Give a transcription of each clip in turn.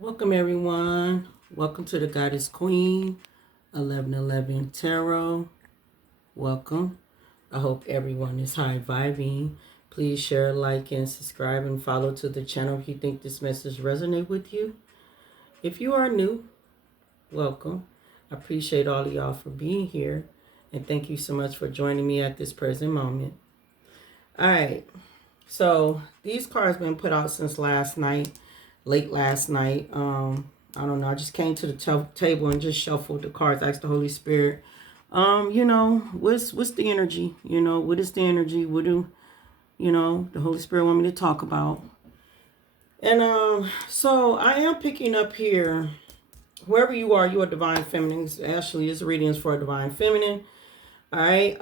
Welcome everyone. Welcome to the Goddess Queen 1111 Tarot. Welcome. I hope everyone is high vibing. Please share, like, and subscribe and follow to the channel if you think this message resonates with you. If you are new, welcome. I appreciate all of y'all for being here. And thank you so much for joining me at this present moment. All right. So these cards been put out since last night, late last night. I don't know. I just came to the table and just shuffled the cards. Asked the Holy Spirit, what's the energy? What is the energy? What do the Holy Spirit want me to talk about? And so I am picking up here. Whoever you are divine feminine. Actually, this reading is for a divine feminine. All right,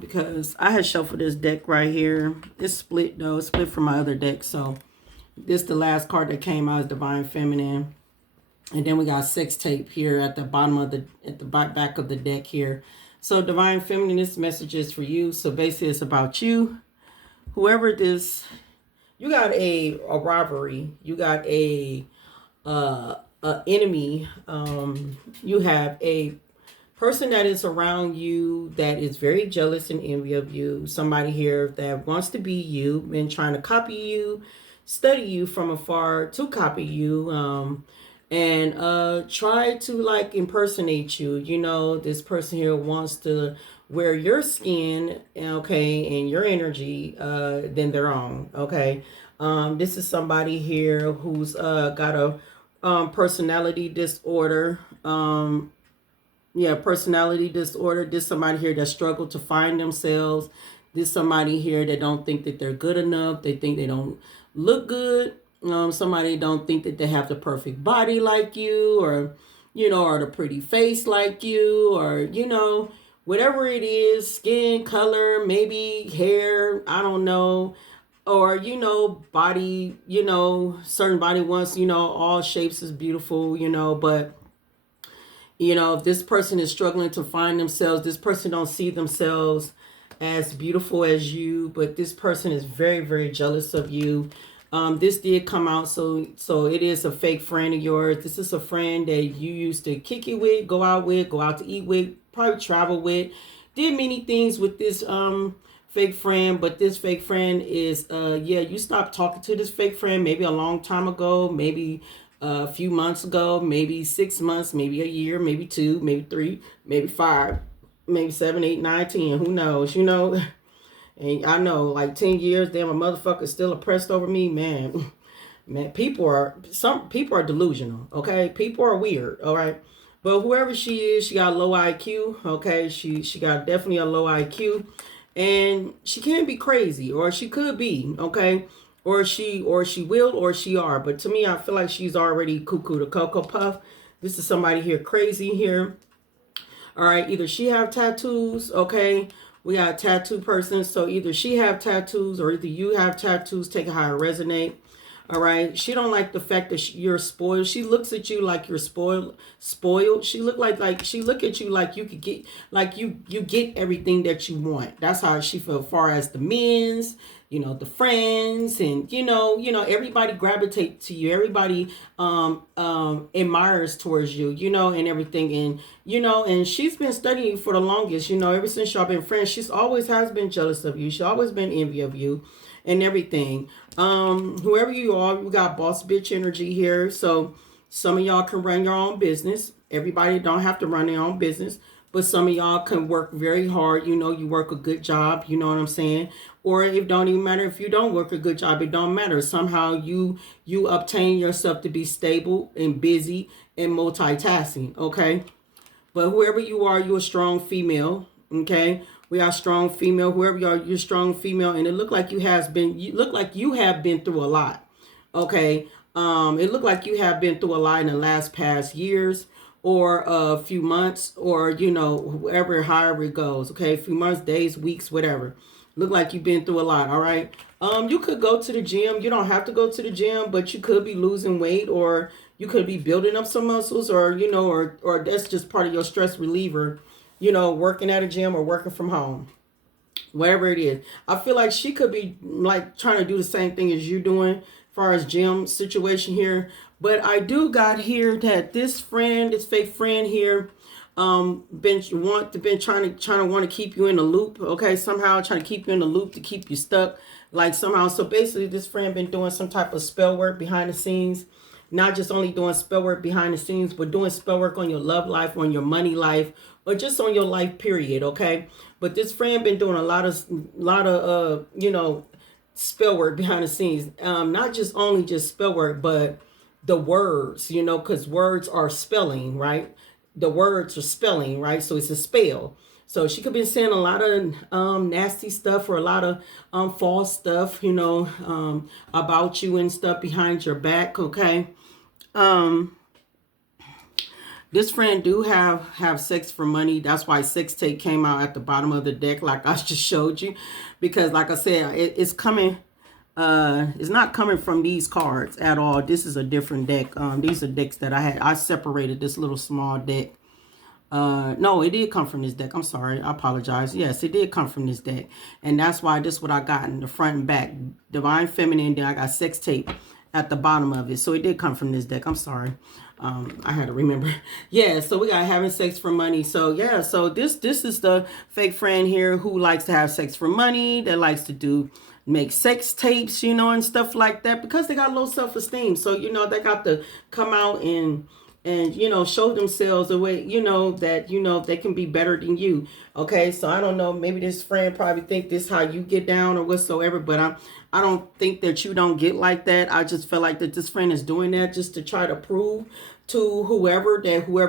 because I had shuffled this deck right here. It's split though. It's split from my other deck. So this the last card that came out is Divine Feminine. And then we got sex tape here at the bottom of the back of the deck here. So Divine Feminine, this message is for you. So basically it's about you. Whoever this, you got a robbery. You got a enemy. You have a person that is around you that is very jealous and envy of you. Somebody here that wants to be you, been trying to copy you, study you from afar to copy you, and try to like impersonate you. This person here wants to wear your skin, okay, and your energy than their own, okay. This is somebody here who's got a personality disorder. Personality disorder. This somebody here that struggled to find themselves. This somebody here that don't think that they're good enough. They think they don't look good. Somebody don't think that they have the perfect body like you, or or the pretty face like you, or whatever it is, skin color, maybe hair, I don't know, or body, certain body wants, all shapes is beautiful, but if this person is struggling to find themselves, this person don't see themselves as beautiful as you, but this person is very, very jealous of you. This did come out, so it is a fake friend of yours. This is a friend that you used to kick it with, go out to eat with, probably travel with, did many things with this fake friend, but this fake friend is you stopped talking to this fake friend maybe a long time ago, maybe a few months ago, maybe 6 months, maybe a year, maybe 2, maybe 3, maybe 5, maybe 7, 8, 9, 10. Who knows, And I know, like 10 years, damn, a motherfucker still oppressed over me, man. Man, some people are delusional, okay? People are weird, all right? But whoever she is, she got low IQ, okay? She got definitely a low IQ. And she can be crazy, or she could be, okay? Or she will, or she are. But to me, I feel like she's already cuckoo to Cocoa Puff. This is somebody here crazy here. All right, either she have tattoos, okay? We got a tattoo person, so either she have tattoos or either you have tattoos. Take it how it resonate. All right. She don't like the fact that you're spoiled. She looks at you like you're spoiled. She look she look at you like you could get you get everything that you want. That's how she feel. As far as the men's, the friends, and everybody gravitate to you. Everybody admires towards you. And everything. And she's been studying you for the longest. Ever since y'all been friends, she's always has been jealous of you. She always been envy of you and everything. Whoever you are, you got boss bitch energy here. So some of y'all can run your own business. Everybody don't have to run their own business, but some of y'all can work very hard. You work a good job. You know what I'm saying? Or it don't even matter if you don't work a good job. It don't matter. Somehow you obtain yourself to be stable and busy and multitasking. Okay. But whoever you are, you're a strong female. Okay. We are strong female. Whoever you are, you're strong female, and it looked like you have been through a lot. Okay. It looked like you have been through a lot in the last past years, or a few months, or whoever, however it goes. Okay, a few months, days, weeks, whatever. Look like you've been through a lot. All right. You could go to the gym. You don't have to go to the gym, but you could be losing weight, or you could be building up some muscles, or or that's just part of your stress reliever. Working at a gym or working from home, whatever it is. I feel like she could be like trying to do the same thing as you doing as far as gym situation here, But I do got here that this friend, this fake friend here, been trying to want to keep you in the loop. Okay, somehow trying to keep you in the loop to keep you stuck. Like somehow, so basically, this friend been doing some type of spell work behind the scenes. Not just only doing spell work behind the scenes, but doing spell work on your love life, on your money life, or just on your life period. Okay, but this friend been doing a lot of spell work behind the scenes. Not just only just spell work, but the words, because words are spelling, right? The words are spelling, right? So it's a spell. So she could be saying a lot of nasty stuff or a lot of false stuff, about you and stuff behind your back. Okay. Um, this friend do have sex for money. That's why sex tape came out at the bottom of the deck, like I just showed you, because like I said, it's coming. It's not coming from these cards at all. This is a different deck. These are decks that I separated this little small deck. No, it did come from this deck. I'm sorry. I apologize. Yes, it did come from this deck. And that's why this is what I got in the front and back. Divine Feminine, then I got sex tape at the bottom of it. So it did come from this deck. I'm sorry. I had to remember. Yeah, so we got having sex for money. So yeah, so this is the fake friend here who likes to have sex for money, that likes to make sex tapes, and stuff like that, because they got low self-esteem. So, they got to come out and show themselves a way, that they can be better than you. Okay, so I don't know, maybe this friend probably think this how you get down or whatsoever, but I don't think that you don't get like that. I just feel like that this friend is doing that just to try to prove to whoever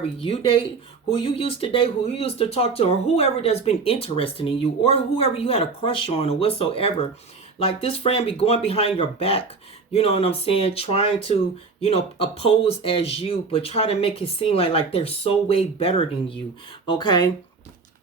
you date, who you used to date, who you used to talk to, or whoever that's been interested in you, or whoever you had a crush on or whatsoever. Like this friend be going behind your back, you know what I'm saying, trying to, oppose as you, but try to make it seem like they're so way better than you. Okay.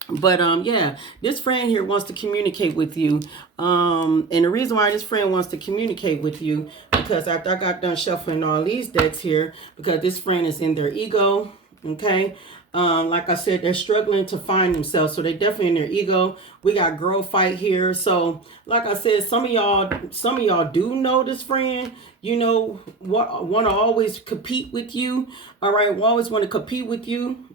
But yeah, this friend here wants to communicate with you. And the reason why this friend wants to communicate with you, because after I got done shuffling all these decks here, because this friend is in their ego. Okay. Like I said, they're struggling to find themselves. So they definitely in their ego. We got girl fight here. So like I said, some of y'all do know this friend, what want to always compete with you. All right. Always want to compete with you.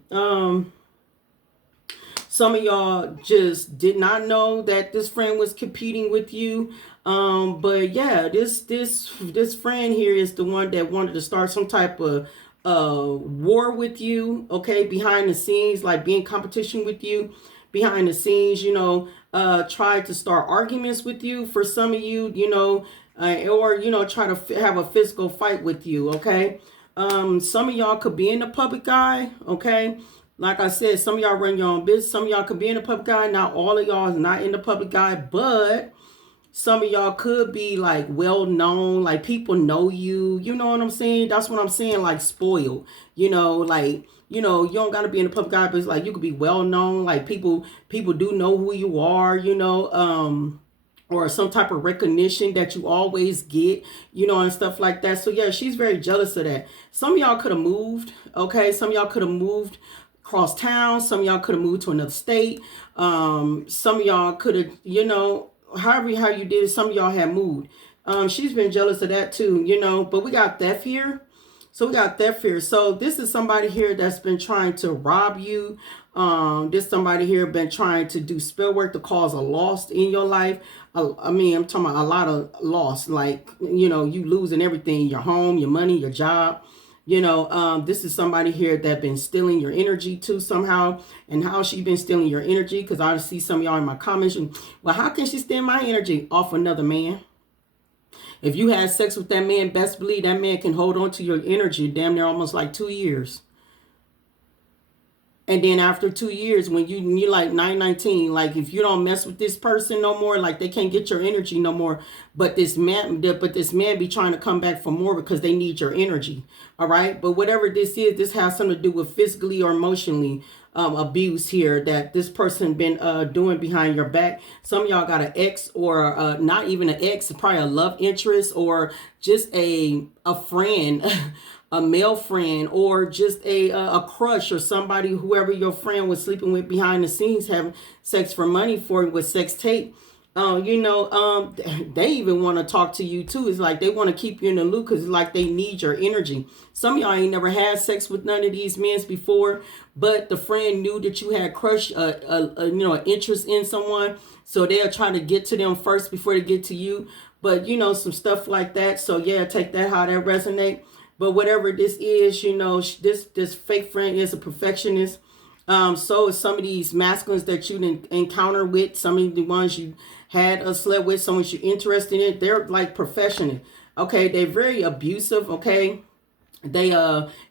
Some of y'all just did not know that this friend was competing with you. But yeah, this friend here is the one that wanted to start some type of war with you, okay, behind the scenes, like be in competition with you behind the scenes, try to start arguments with you for some of you, or try to have a physical fight with you, okay. Some of y'all could be in the public eye, okay. Like I said, some of y'all run your own business. Some of y'all could be in the public eye. Not all of y'all is not in the public eye, but some of y'all could be like well known, like people know you. You know what I'm saying? That's what I'm saying, like spoiled. You don't gotta be in the public eye, but it's like you could be well known, like people do know who you are, or some type of recognition that you always get, and stuff like that. So yeah, she's very jealous of that. Some of y'all could have moved, okay? Some of y'all could have moved across town. Some of y'all could have moved to another state. Some of y'all could have, however how you did it, some of y'all have moved. She's been jealous of that too, but we got theft here. So we got theft here. So this is somebody here that's been trying to rob you. This somebody here been trying to do spell work to cause a loss in your life. I'm talking about a lot of loss, like, you losing everything, your home, your money, your job. This is somebody here that been stealing your energy too somehow. And how she been stealing your energy, because I see some of y'all in my comments. Well, how can she steal my energy off another man? If you had sex with that man, best believe that man can hold on to your energy damn near almost like 2 years. And then after 2 years, when you're like 919, like if you don't mess with this person no more, like they can't get your energy no more. But this man be trying to come back for more because they need your energy. All right. But whatever this is, this has something to do with physically or emotionally abuse here that this person been doing behind your back. Some of y'all got an ex, or not even an ex, probably a love interest, or just a friend. A male friend, or just a crush, or somebody, whoever your friend was sleeping with behind the scenes, having sex for money for with sex tape. they even want to talk to you too. It's like they want to keep you in the loop because it's like they need your energy. Some of y'all ain't never had sex with none of these men before, but the friend knew that you had crush, an interest in someone, so they'll try to get to them first before they get to you. But some stuff like that. So yeah, take that how that resonate. But whatever this is, this fake friend is a perfectionist. So is some of these masculines that you encounter with, some of the ones you had a slept with, someone you're interested in, they're like professional. Okay, they're very abusive. Okay, they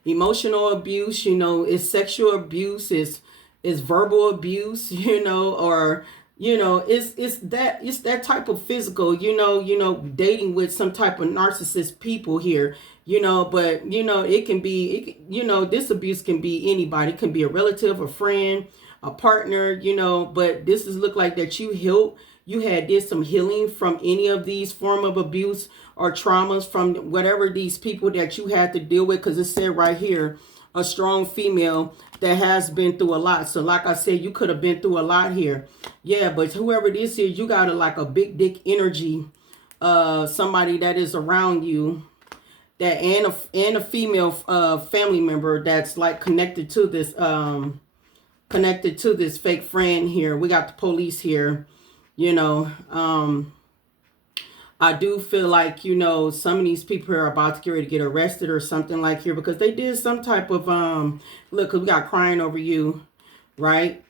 emotional abuse. It's sexual abuse. It's verbal abuse. Or it's that type of physical. Dating with some type of narcissist people here. But it can be, this abuse can be anybody. It can be a relative, a friend, a partner, but this is look like that did some healing from any of these form of abuse or traumas from whatever these people that you had to deal with, because it said right here, a strong female that has been through a lot. So like I said, you could have been through a lot here. Yeah, but whoever this is, you got like a big dick energy, somebody that is around you, that and a female family member that's like connected to this fake friend here. We got the police here. I do feel like some of these people are about to get ready to get arrested or something like here, because they did some type of look, 'cause we got crying over you, right?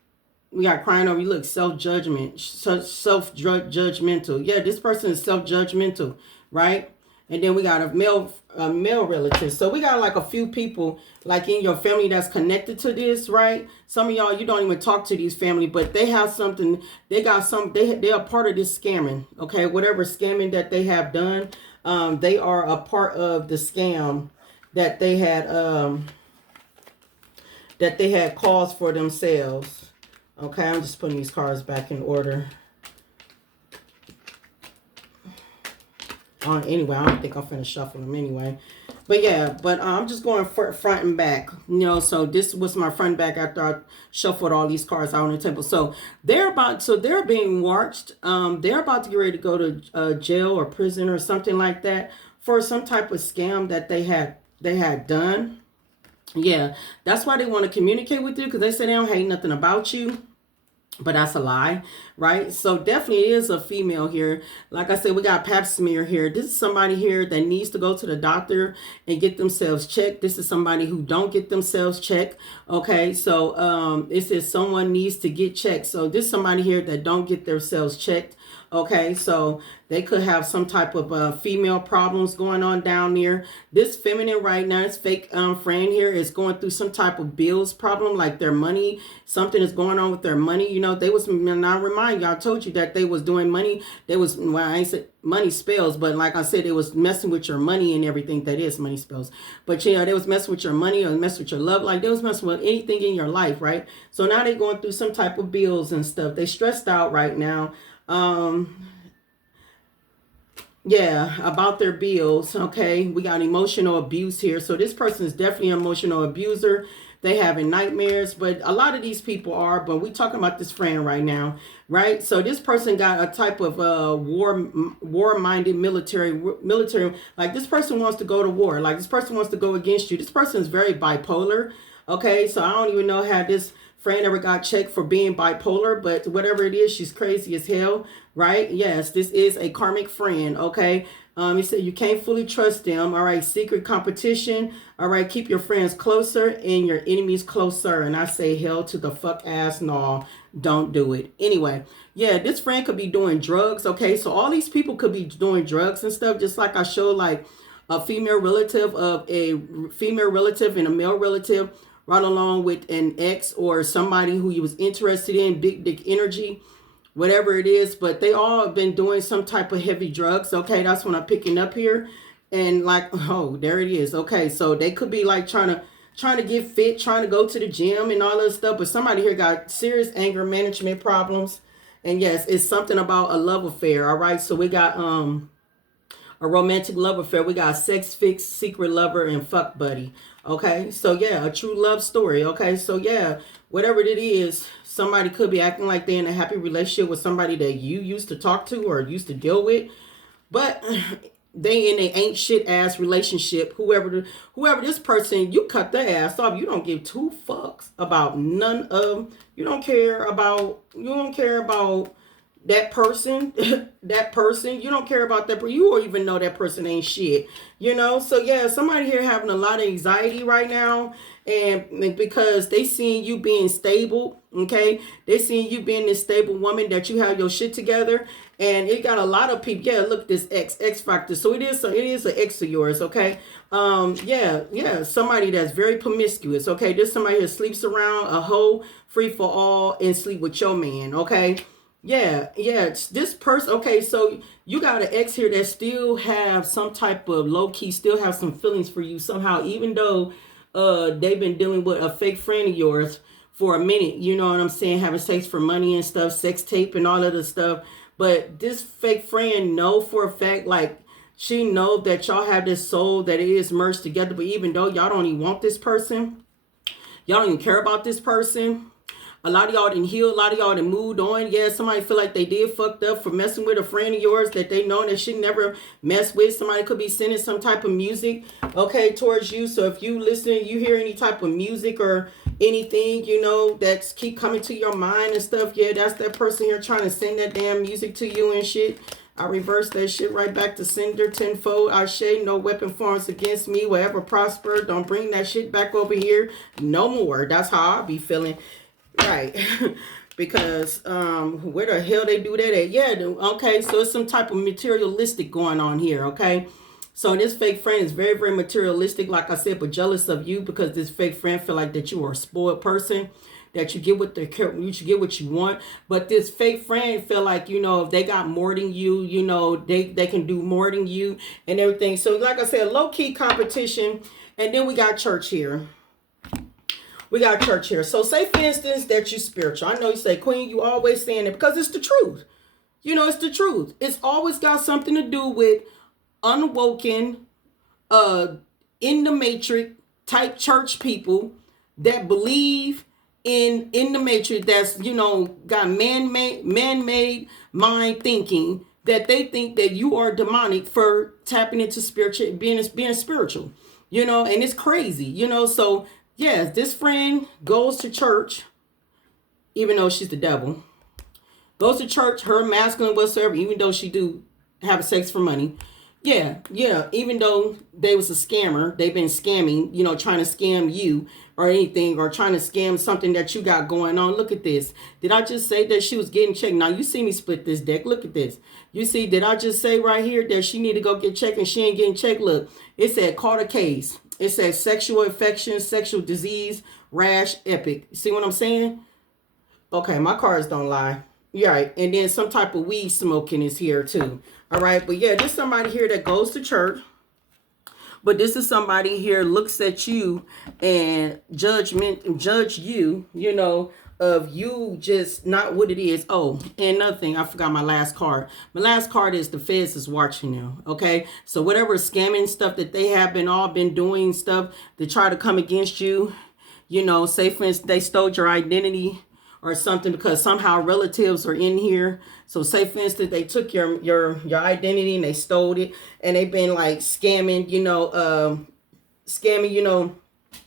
We got crying over you. Look, self-judgmental. Yeah, this person is self-judgmental, right? And then we got a male relative. So we got like a few people like in your family that's connected to this, right? Some of y'all, you don't even talk to these family, but they have something. They got some. They are part of this scamming. Okay, whatever scamming that they have done, they are a part of the scam that they had caused for themselves. Okay, I'm just putting these cards back in order. Anyway, I don't think I'm finna shuffle them anyway. But yeah, I'm just going front and back. So this was my front and back after I shuffled all these cards out on the table. So they're being watched. They're about to get ready to go to jail or prison or something like that for some type of scam that they had done. Yeah, that's why they want to communicate with you, because they say they don't hate nothing about you. But that's a lie, right? So definitely is a female here. Like I said, we got pap smear here. This is somebody here that needs to go to the doctor and get themselves checked. This is somebody who don't get themselves checked. Okay, so it says someone needs to get checked. So this is somebody here that don't get themselves checked. Okay, so they could have some type of female problems going on down there. This feminine right now, this fake friend here is going through some type of bills problem, like their money. Something is going on with their money. They was, and I remind you, I told you that they was doing money. They was, well, I ain't said money spells, but like I said, they was messing with your money and everything. That is money spells. But they was messing with your money or messing with your love. Like they was messing with anything in your life, right? So now they going through some type of bills and stuff. They stressed out right now. Yeah, about their bills. Okay, we got emotional abuse here. So this person is definitely an emotional abuser. They having nightmares, but a lot of these people are. But we talking about this friend right now, right? So this person got a type of war-minded military. Like this person wants to go to war. Like this person wants to go against you. This person is very bipolar. Okay, so I don't even know how this friend ever got checked for being bipolar, but whatever it is, she's crazy as hell, right? Yes, this is a karmic friend. Okay, he said you can't fully trust them. All right, secret competition. All right, keep your friends closer and your enemies closer. And I say hell to the fuck ass no, don't do it. Anyway, yeah, this friend could be doing drugs. Okay, so all these people could be doing drugs and stuff, just like I showed, like a female relative of a female relative and a male relative, right along with an ex or somebody who you was interested in, big dick energy, whatever it is. But they all have been doing some type of heavy drugs. Okay, that's what I'm picking up here. And like, oh, there it is. Okay, so they could be like trying to get fit, trying to go to the gym and all that stuff. But somebody here got serious anger management problems. And yes, it's something about a love affair. All right, so we got a romantic love affair. We got sex fix, secret lover, and fuck buddy. Okay, so yeah, a true love story. Okay, so yeah, whatever it is, somebody could be acting like they're in a happy relationship with somebody that you used to talk to or used to deal with, but they in a ain't shit ass relationship. Whoever this person, you cut their ass off. You don't give two fucks about none of. You don't care about that person. That person. You don't care about that. You don't even know that person ain't shit. So yeah, somebody here having a lot of anxiety right now, and because they seeing you being stable. Okay, they seeing you being this stable woman that you have your shit together. And it got a lot of people. Yeah, look, this X factor. So it is an ex of yours. Okay. Yeah. Somebody that's very promiscuous. Okay. There's somebody that sleeps around a hoe, free for all, and sleep with your man. Okay. Yeah. It's this person. Okay. So you got an ex here that still have some type of low key, still have some feelings for you somehow, even though they've been dealing with a fake friend of yours for a minute. You know what I'm saying? Having sex for money and stuff, sex tape and all of the stuff. But this fake friend know for a fact, like, she know that y'all have this soul that it is merged together. But even though y'all don't even want this person, y'all don't even care about this person. A lot of y'all didn't heal. A lot of y'all done moved on. Yeah, somebody feel like they did fucked up for messing with a friend of yours that they know they should never mess with. Somebody could be sending some type of music, okay, towards you. So if you listen, you hear any type of music or anything, that's keep coming to your mind and stuff. Yeah, that's that person here trying to send that damn music to you and shit. I reverse that shit right back to sender tenfold. I shade no weapon forms against me will ever prosper. Don't bring that shit back over here no more. That's how I be feeling. Right. Because where the hell they do that at? Yeah, okay, so it's some type of materialistic going on here, okay? So this fake friend is very, very materialistic, like I said, but jealous of you because this fake friend feel like that you are a spoiled person, that you get you should get what you want. But this fake friend feel like, if they got more than you, they can do more than you and everything. So like I said, low-key competition. And then we got church here. So say, for instance, that you're spiritual. I know you say, Queen, you always saying it because it's the truth. It's the truth. It's always got something to do with unwoken, in the matrix type church people that believe in the matrix, that's, got man-made mind thinking, that they think that you are demonic for tapping into spiritual, being spiritual, and it's crazy, so yes, this friend goes to church, even though she's the devil. Goes to church, her masculine whatsoever, even though she do have sex for money. Yeah. Even though they was a scammer, they've been scamming, trying to scam you or anything, or trying to scam something that you got going on. Look at this. Did I just say that she was getting checked? Now you see me split this deck. Look at this. You see, did I just say right here that she need to go get checked and she ain't getting checked? Look, it said caught a case. It says sexual infection, sexual disease, rash, epic. See what I'm saying? Okay, my cards don't lie. You're right. And then some type of weed smoking is here too. All right. But yeah, there's somebody here that goes to church. But this is somebody here looks at you and judge you, of you just not what it is. Oh, and another thing, I forgot my last card. My last card is the feds is watching you. Okay. So whatever scamming stuff that they have been doing stuff to try to come against you, say for instance, they stole your identity or something because somehow relatives are in here. So say for instance, they took your identity and they stole it, and they've been like scamming,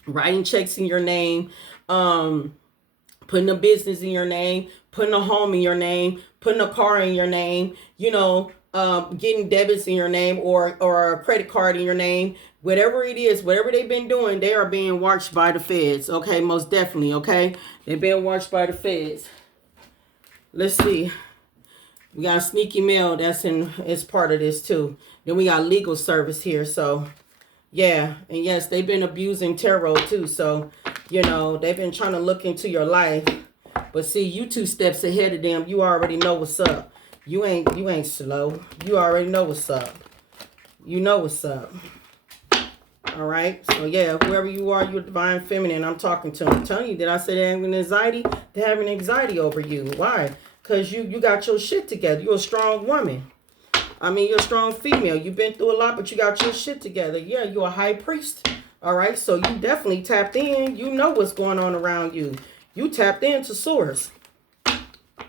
writing checks in your name, putting a business in your name, putting a home in your name, putting a car in your name, getting debits in your name or a credit card in your name. Whatever it is, whatever they've been doing, they are being watched by the feds. Okay, most definitely. Okay, they're being watched by the feds. Let's see. We got sneaky mail is part of this too. Then we got legal service here. So yeah, and yes, they've been abusing tarot too. So they've been trying to look into your life, but see, you 2 steps ahead of them. You already know what's up. You ain't slow. You already know what's up. You know what's up. All right. So yeah, whoever you are, you're divine feminine. I'm talking to. I'm telling you, did I say they having anxiety? They're having anxiety over you. Why? Because you got your shit together. You're a strong woman. I mean, you're a strong female. You've been through a lot, but you got your shit together. Yeah, you're a high priest. All right, so you definitely tapped in. You know what's going on around you. You tapped into source.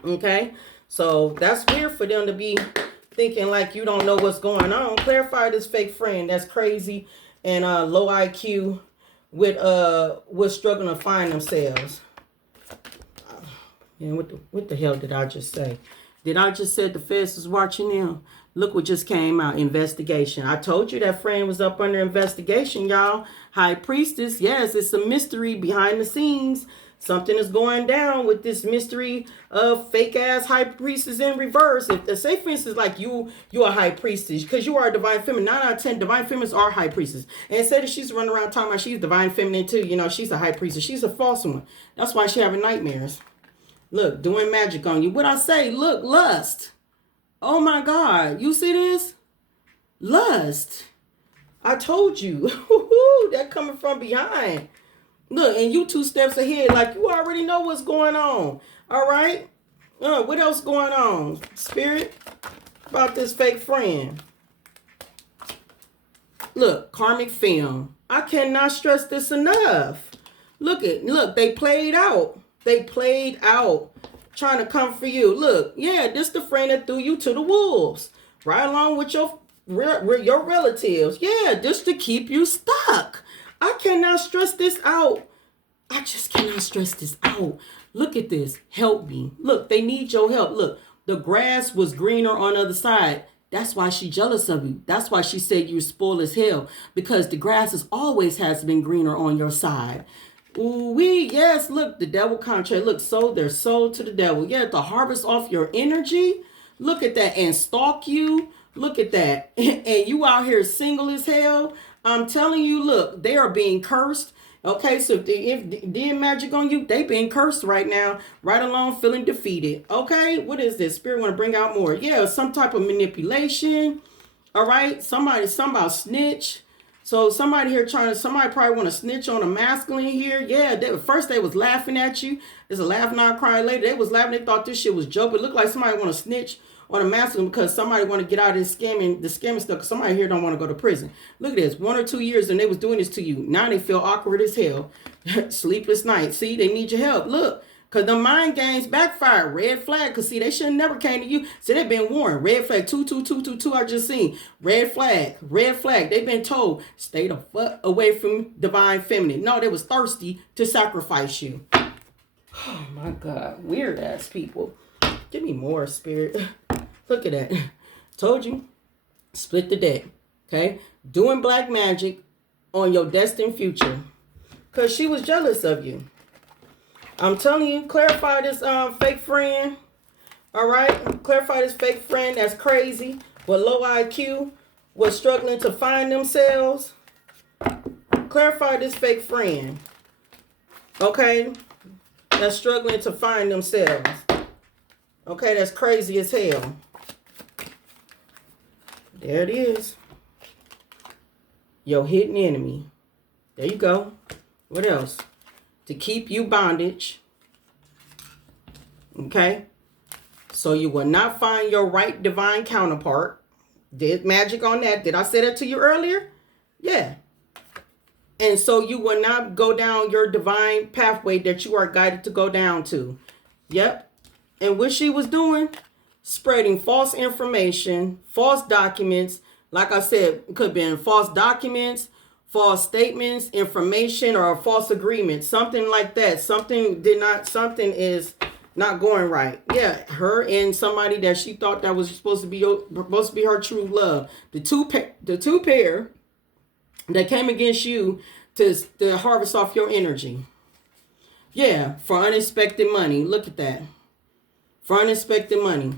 Okay, so that's weird for them to be thinking like you don't know what's going on. Clarify this fake friend that's crazy and low IQ with struggling to find themselves. And what the hell did I just say? Did I just say the feds is watching them? Look what just came out. Investigation. I told you that friend was up under investigation, y'all. High priestess. Yes, it's a mystery behind the scenes. Something is going down with this mystery of fake ass high priestess in reverse. If the say for instance, like you're a high priestess because you are a divine feminine. 9 out of 10 divine feminines are high priestess. And say that she's running around talking about she's divine feminine too. You know, she's a high priestess. She's a false one. That's why she's having nightmares. Look, doing magic on you. What I say? Look, lust. Oh my God. You see this? Lust. I told you. That coming from behind. Look, and you 2 steps ahead. Like you already know what's going on. All right? What else going on? Spirit? About this fake friend. Look, karmic film. I cannot stress this enough. Look, they played out. They played out trying to come for you. Look, yeah, this the friend that threw you to the wolves. Right along with your relatives. Yeah, just to keep you stuck. I cannot stress this out. I just cannot stress this out. Look at this. Help me. Look, they need your help. Look, the grass was greener on the other side. That's why she's jealous of you. That's why she said you spoil as hell. Because the grass always has been greener on your side. Ooh, yes, look, the devil contract. Look, they're sold to the devil. Yeah, to harvest off your energy. Look at that and stalk you. Look at that. And you out here single as hell. I'm telling you, look, they are being cursed. Okay, so if they did magic on you, they being cursed right now, right along feeling defeated. Okay, what is this? Spirit want to bring out more. Yeah, some type of manipulation. All right, somebody snitch. So somebody probably want to snitch on a masculine here. Yeah, first they was laughing at you. There's a laugh, not cry later. They was laughing. They thought this shit was joke. It looked like somebody want to snitch on a masculine because somebody want to get out of this scamming stuff. Because somebody here don't want to go to prison. Look at this. 1 or 2 years and they was doing this to you. Now they feel awkward as hell. Sleepless night. See, they need your help. Look. Because the mind games backfired. Red flag. Because see, they should have never came to you. See, they've been warned. Red flag. 22222. I just seen. Red flag. Red flag. They've been told, stay the fuck away from divine feminine. No, they was thirsty to sacrifice you. Oh my God. Weird ass people. Give me more, spirit. Look at that. Told you. Split the deck. Okay. Doing black magic on your destined future. Because she was jealous of you. I'm telling you, clarify this fake friend. All right? Clarify this fake friend that's crazy with low IQ, was struggling to find themselves. Clarify this fake friend. Okay? That's struggling to find themselves. Okay, that's crazy as hell. There it is. Your hidden enemy. There you go. What else? To keep you bondage. Okay? So you will not find your right divine counterpart. Did magic on that. Did I say that to you earlier? Yeah. And so you will not go down your divine pathway that you are guided to go down to. Yep. And what she was doing, spreading false information, false documents. Like I said, it could have been false documents, false statements, information, or a false agreement. Something like that. Something is not going right. Yeah, her and somebody that she thought that was supposed to be her true love. The two pair that came against you to harvest off your energy. Yeah, for unexpected money. Look at that. For unexpected money.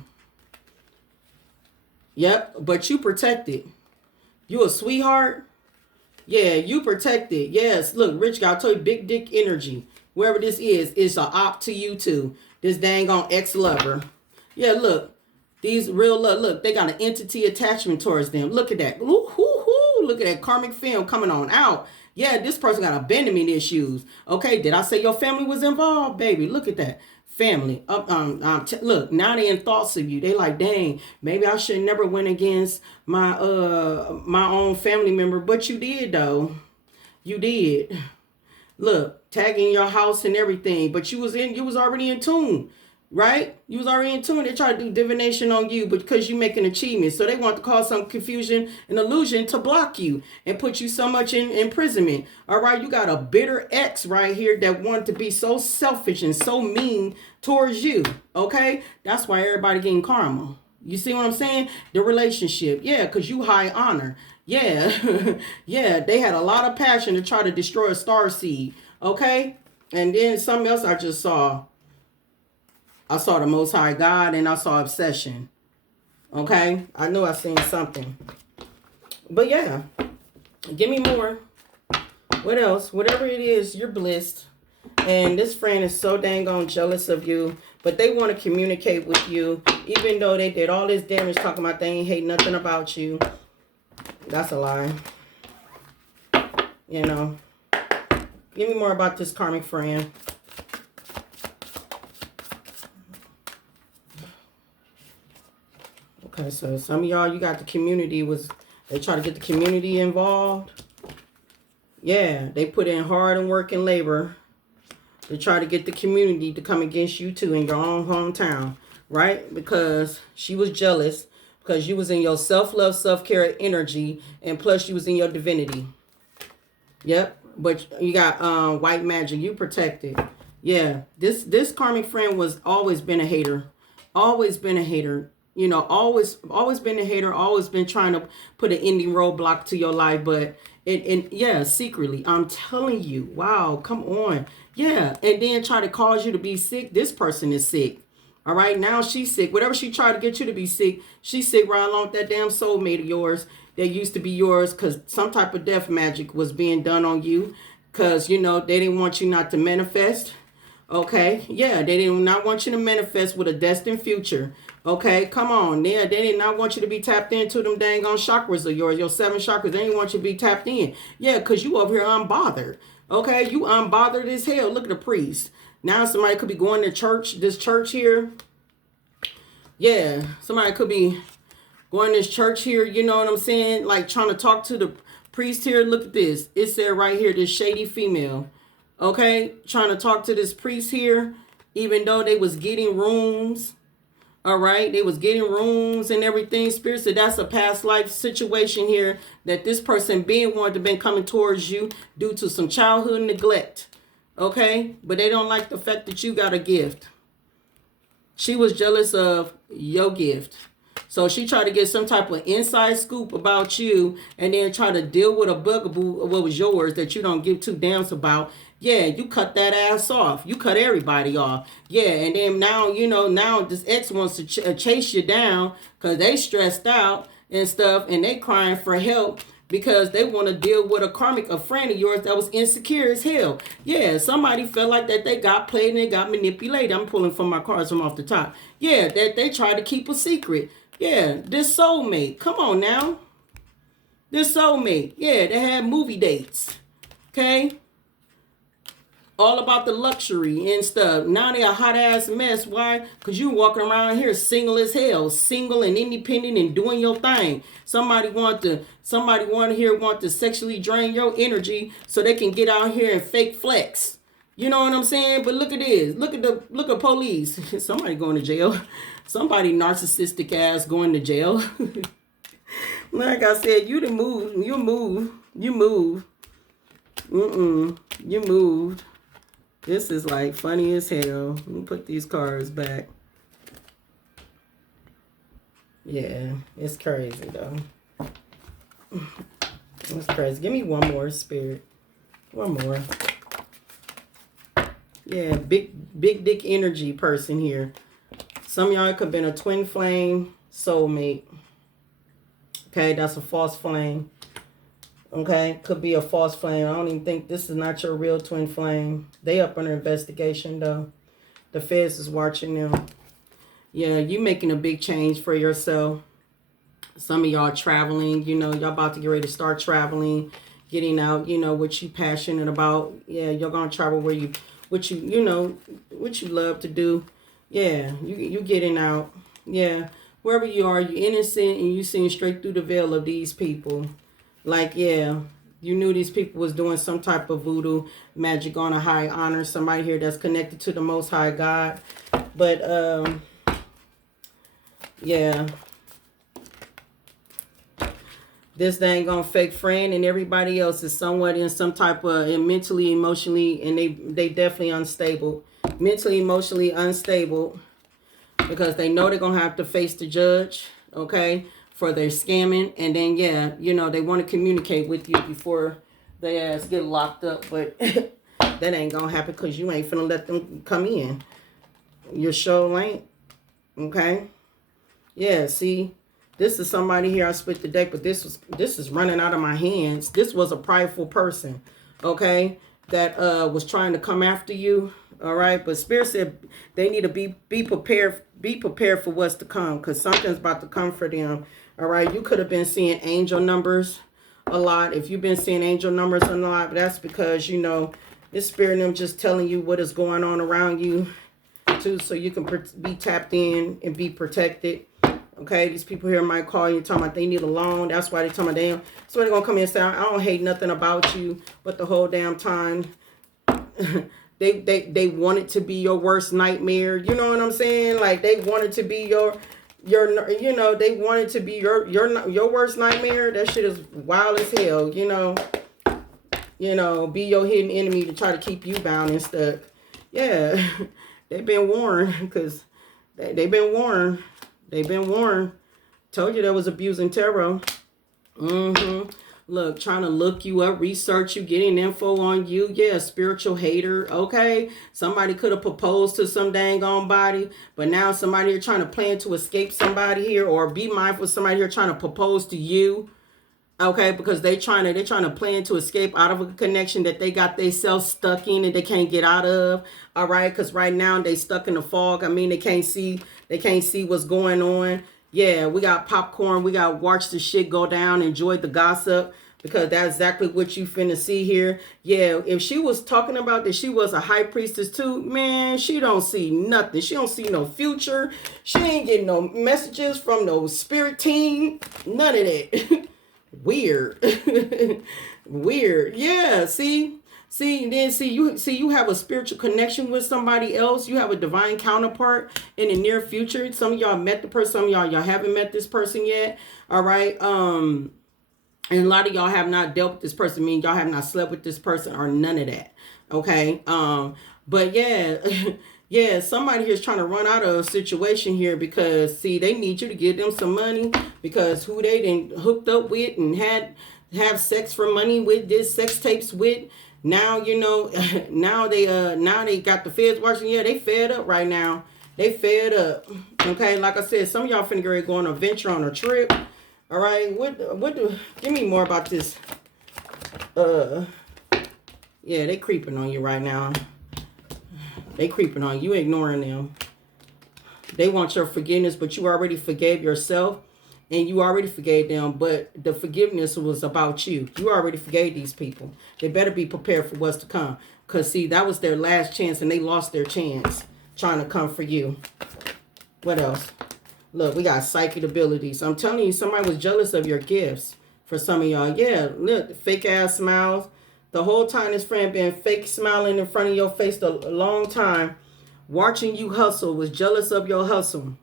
Yep, but you protected. You a sweetheart. Yeah, you protected. Yes, look, rich guy, I told you, big dick energy. Whoever this is a op to you too. This dang on ex-lover. Yeah, look, these real love. Look, they got an entity attachment towards them. Look at that. Ooh, hoo, hoo. Look at that karmic film coming on out. Yeah, this person got abandonment issues. Okay, did I say your family was involved, baby? Look at that. Family. Look, now they in thoughts of you. They like, dang, maybe I should never went against my own family member, but you did though. You did. Look, tagging your house and everything, but you was already in tune, right? You was already in tune. They try to do divination on you, but because you make an achievement, so they want to cause some confusion and illusion to block you and put you so much in imprisonment. All right, you got a bitter ex right here that wanted to be so selfish and so mean towards you. Okay, that's why everybody getting karma. You see what I'm saying? The relationship, yeah, because you high honor. Yeah, yeah, they had a lot of passion to try to destroy a star seed. Okay, and then something else I just saw. I saw the Most High God and I saw obsession. Okay, I knew I seen something. But yeah, give me more. What else? Whatever it is, you're blessed. And this friend is so dang on jealous of you. But they want to communicate with you. Even though they did all this damage talking about they ain't hate nothing about you. That's a lie. You know. Give me more about this karmic friend. Okay, so some of y'all, you got the community they try to get the community involved. Yeah, they put in hard and work and labor to try to get the community to come against you too in your own hometown, right? Because she was jealous because you was in your self-love, self-care energy, and plus you was in your divinity. Yep, but you got white magic, you protected. Yeah, this karmic friend was always been a hater. Always been a hater. You know, always been a hater, always been trying to put an ending roadblock to your life, but yeah, secretly, I'm telling you, wow, come on. Yeah, and then try to cause you to be sick. This person is sick. All right, now she's sick. Whatever she tried to get you to be sick, she's sick right along with that damn soulmate of yours that used to be yours because some type of death magic was being done on you because, you know, they didn't want you not to manifest. Okay, yeah, they did not want you to manifest with a destined future. Okay, come on. Yeah, they did not want you to be tapped into them dang on chakras of yours, your 7 chakras. They didn't want you to be tapped in. Yeah, because you over here unbothered. Okay, you unbothered as hell. Look at the priest. Now somebody could be going to church, this church here. Yeah, somebody could be going to this church here, you know what I'm saying? Like trying to talk to the priest here. Look at this. It said right here, this shady female. Okay, trying to talk to this priest here, even though they was getting rooms. All right, they was getting rooms and everything. Spirit said that's a past life situation here that this person being wanted to been coming towards you due to some childhood neglect. Okay, but they don't like the fact that you got a gift. She was jealous of your gift. So she tried to get some type of inside scoop about you and then try to deal with a bugaboo of what was yours that you don't give two damns about. Yeah, you cut that ass off. You cut everybody off. Yeah, and then now, you know, now this ex wants to chase you down because they stressed out and stuff and they crying for help because they want to deal with a friend of yours that was insecure as hell. Yeah, somebody felt like that they got played and they got manipulated. I'm pulling from my cards from off the top. Yeah, that they tried to keep a secret. Yeah, this soulmate. Come on now. This soulmate. Yeah, they had movie dates. Okay? All about the luxury and stuff. Now they a hot ass mess. Why? Because you walking around here single as hell. Single and independent and doing your thing. Somebody want to sexually drain your energy so they can get out here and fake flex. You know what I'm saying? But look at this. Look at police. Somebody going to jail. Somebody narcissistic ass going to jail. Like I said, you move. You move. You move. You moved. This is like funny as hell. Let me put these cards back. Yeah, it's crazy though. It's crazy. Give me one more, Spirit. One more. Yeah, big dick energy person here. Some of y'all could have been a twin flame soulmate. Okay, that's a false flame. Okay, could be a false flame. I don't even think this is not your real twin flame. They up under investigation though. The feds is watching them. Yeah, you making a big change for yourself. Some of y'all traveling, you know, y'all about to get ready to start traveling. getting out, you know, what you passionate about. Yeah, you're gonna travel where you, you know, what you love to do. Yeah, you getting out. Yeah, wherever you are, you innocent and you seeing straight through the veil of these people. Like, yeah, you knew these people was doing some type of voodoo magic on a high honor. Somebody here that's connected to the Most High God. But yeah, this dang on fake friend and everybody else is somewhat in some type of mentally, emotionally, and they definitely unstable. Mentally, emotionally unstable because they know they're going to have to face the judge, okay, for their scamming. And then, yeah, you know, they want to communicate with you before they ass get locked up. But that ain't going to happen because you ain't finna let them come in. Your show ain't, okay? Yeah, see, this is somebody here. I split the deck, but this is running out of my hands. This was a prideful person, okay, that was trying to come after you. All right, but Spirit said they need to be prepared. Be prepared for what's to come, because something's about to come for them. All right, you could have been seeing angel numbers a lot. If you've been seeing angel numbers a lot, but that's because, you know, this Spirit and them just telling you what is going on around you too, so you can be tapped in and be protected. Okay, these people here might call you talking about they need a loan. That's why they talking about damn. So they're gonna come in and say, I don't hate nothing about you, but the whole damn time they want it to be your worst nightmare. You know what I'm saying? Like they wanted to be your you know, they wanted to be your worst nightmare. That shit is wild as hell. You know, be your hidden enemy to try to keep you bound and stuck. Yeah, they've been warned because they've been warned. They've been warned. Told you that was abusing tarot. Look, trying to look you up, research you, getting info on you. Yeah, spiritual hater. Okay. Somebody could have proposed to some dang on body, but now somebody here trying to plan to escape somebody here, or be mindful of somebody here trying to propose to you. Okay, because they're trying to plan to escape out of a connection that they got themselves stuck in and they can't get out of. All right, because right now they stuck in the fog. I mean, they can't see what's going on. Yeah, we got popcorn. We got watch the shit go down. Enjoy the gossip, because that's exactly what you finna see here. Yeah, if she was talking about that she was a high priestess too, man, she don't see nothing. She don't see no future. She ain't getting no messages from no spirit team. None of that. Weird. Weird. Yeah, see, you have a spiritual connection with somebody else. You have a divine counterpart in the near future. Some of y'all met the person, some of y'all haven't met this person yet. All right. And a lot of y'all have not dealt with this person, meaning y'all have not slept with this person or none of that. Okay. But yeah, yeah, somebody here is trying to run out of a situation here because, see, they need you to give them some money, because who they done hooked up with and have sex for money with, this sex tapes with. Now, you know, now they got the feds watching. Yeah, they fed up right now. They fed up. Okay, like I said, some of y'all finna get ready to go on a venture, on a trip. All right, give me more about this. Yeah, they creeping on you right now. They creeping on you, ignoring them. They want your forgiveness, but you already forgave yourself and you already forgave them. But the forgiveness was about you. You already forgave these people. They better be prepared for what's to come. Because, see, that was their last chance and they lost their chance trying to come for you. What else? Look, we got psychic abilities. I'm telling you, somebody was jealous of your gifts. For some of y'all, yeah, look, fake ass smiles. The whole time this friend been fake smiling in front of your face a long time, watching you hustle, was jealous of your hustle.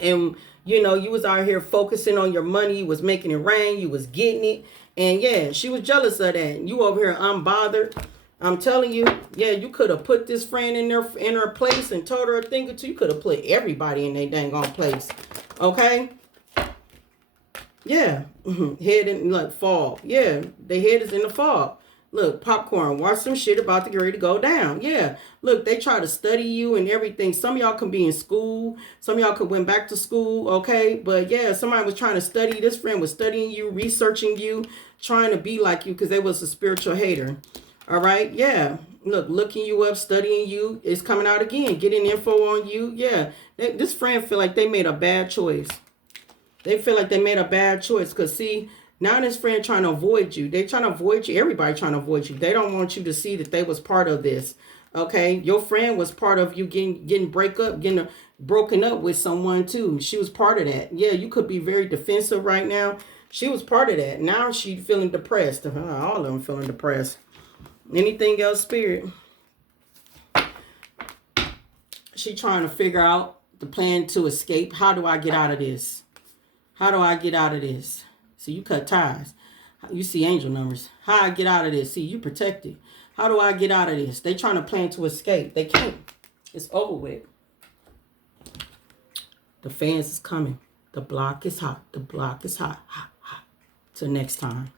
And, you know, you was out here focusing on your money. You was making it rain. You was getting it. And, yeah, she was jealous of that. You over here unbothered. I'm telling you, yeah, you could have put this friend in her place and told her a thing or two. You could have put everybody in their dang on place. Okay? Yeah. Head in, like, fog. Yeah, their head is in the fog. Look, popcorn, watch some shit about to get ready to go down. Yeah, look, they try to study you and everything. Some of y'all can be in school. Some of y'all could went back to school, okay? But yeah, somebody was trying to study. This friend was studying you, researching you, trying to be like you because they was a spiritual hater. All right, yeah. Look, looking you up, studying you. It's coming out again, getting info on you. Yeah, this friend feel like they made a bad choice. They feel like they made a bad choice because, see, Now this friend trying to avoid you. They trying to avoid you. Everybody trying to avoid you. They don't want you to see that they was part of this. Okay, your friend was part of you getting broken up with someone too. She was part of that. Yeah, you could be very defensive right now. She was part of that. Now she feeling depressed. All of them feeling depressed. Anything else, Spirit? She trying to figure out the plan to escape. How do I get out of this? How do I get out of this? See, you cut ties. You see angel numbers. How I get out of this? See, you protected. How do I get out of this? They trying to plan to escape. They can't. It's over with. The fans is coming. The block is hot. The block is hot. Hot, hot. Till next time.